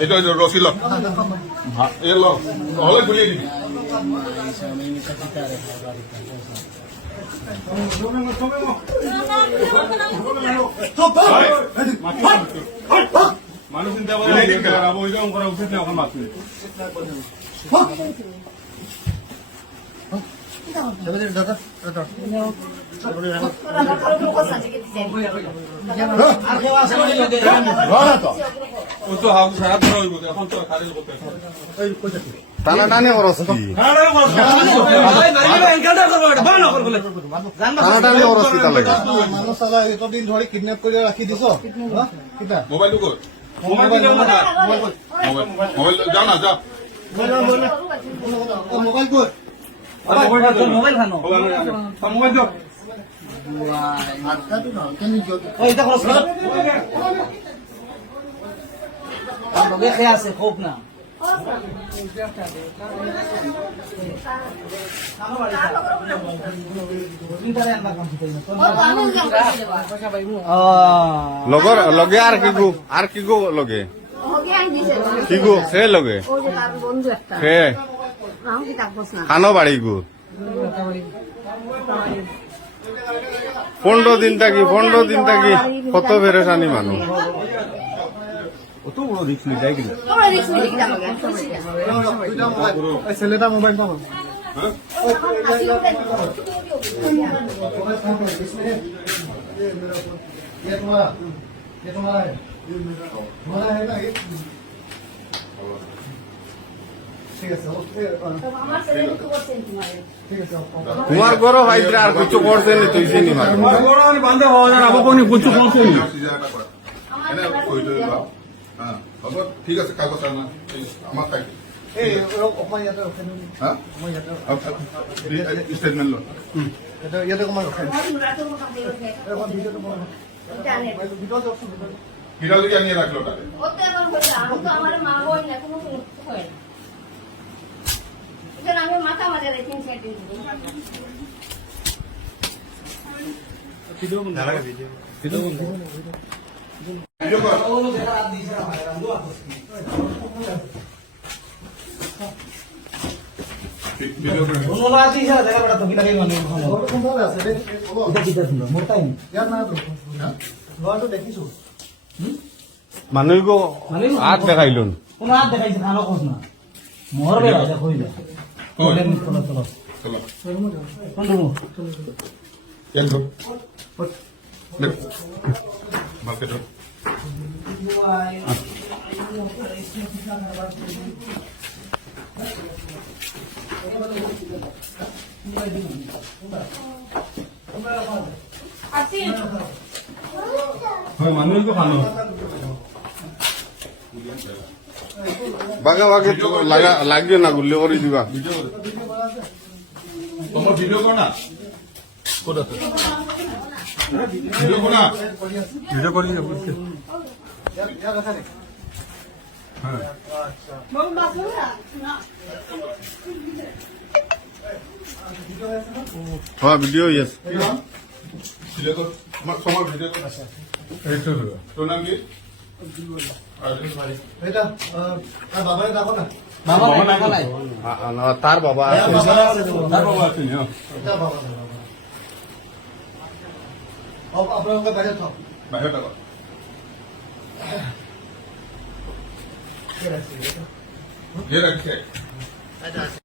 এটা রসি লক এ লক হলে ঘুরিয়ে দিবি মানুষ চিন্তা করা উচিত না এখন মাত্র টানা টানি খরচ কি এতদিন ধরে কিডন্যাপ করে রাখি দিছ মোবাইল মোবাইল যাও না যাও মোবাইল কই মোবাইল খানো মোবাইল দাও খেয়ে আছে খুব না লগৰ লগে আর কি গো লগে কি গো সে লগে সে খানো বাড়ি গো 15 দিন থাকি কত পেরেশানি মানুষ অত বড় রিস্ক নিয়ে যায় কিন্তু ছেলেটা মোবাইল পাবো তোমার ঘর ভাইরা আর কিছু করছে নি তুই চিনি বান্ধব হওয়া যায় আবার কোনো কিছু করছে নি ঠিক আছে কাগজ আনা আমার তাই স্টেটমেন্ট লো হিরা লিখে আনিয়ে রাখলো আমি মাথা মাঝে রেখে মানুষ গো হাত দেখাইলুন কোন হাত দেখাইছে খানো খোঁজ না মোহর বেলা দেখো মার্কেট মানুষ তো খানো বাগে বাগে লাগিও না গুলি করে দিবা তোমার ভিডিও কর না ভিডিও কর না ভিডিও করি হ্যাঁ ভিডিও ইয়েস ভিডিও কর তোমার ভিডিও কর তোর নাম কি বাবাই দেখো না তার বাবা আপনার বাইরে থাক বাহিরটা কর ये रखे